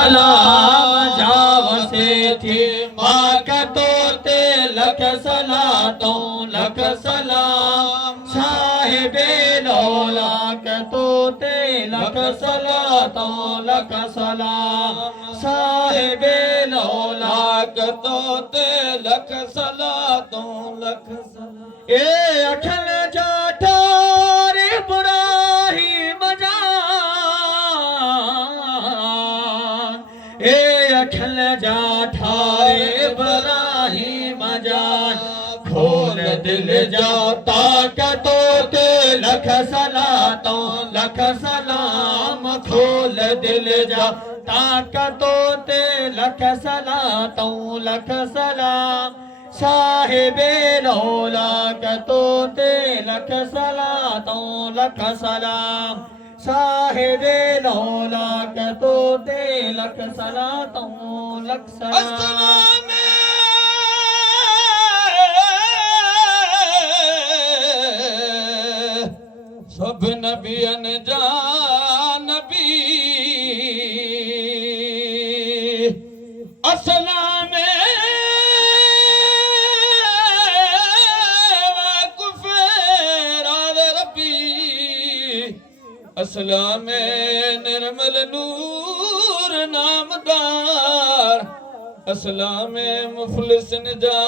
सलाम जावसे थी माँ का तो ते लख सलातों लख सलाम साहिबे लौला का तो ते लख सलातों लख सलाम साहिबे लौला का तो ते लख सलातों लख सलाम ए अखिल जाठार इब्राहिम जान ए अखिल जाठार इब्राहिम जान खोल दिल जाता तो ते लख सलातों लख सलाम खोल दिल जाता तो ते लख सलातों लख सलाम साहिबे लौला तो ते लख सलातों लख सलाम साहिबे लौला तो ते लख सलातों लख सलाम सब नबियन जा नबी असलाम असलाम निर्मल नूर नामदार असलाम मुफलिस जा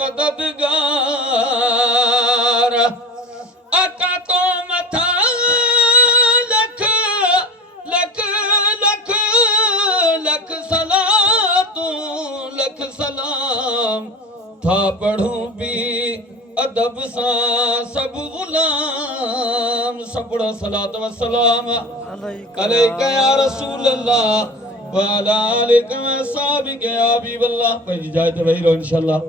मददगार आका तो मथा लख लख लख लख सलातों लख सलाम था पढ़ूं भी अदब सा सब गुलाम सबड़ा सलात व सलाम अलैका या रसूल अल्लाह व अला आलिका व अस्हाबिका या हबीब अल्लाह। भाई इजाजत भाई रो इंशाअल्लाह।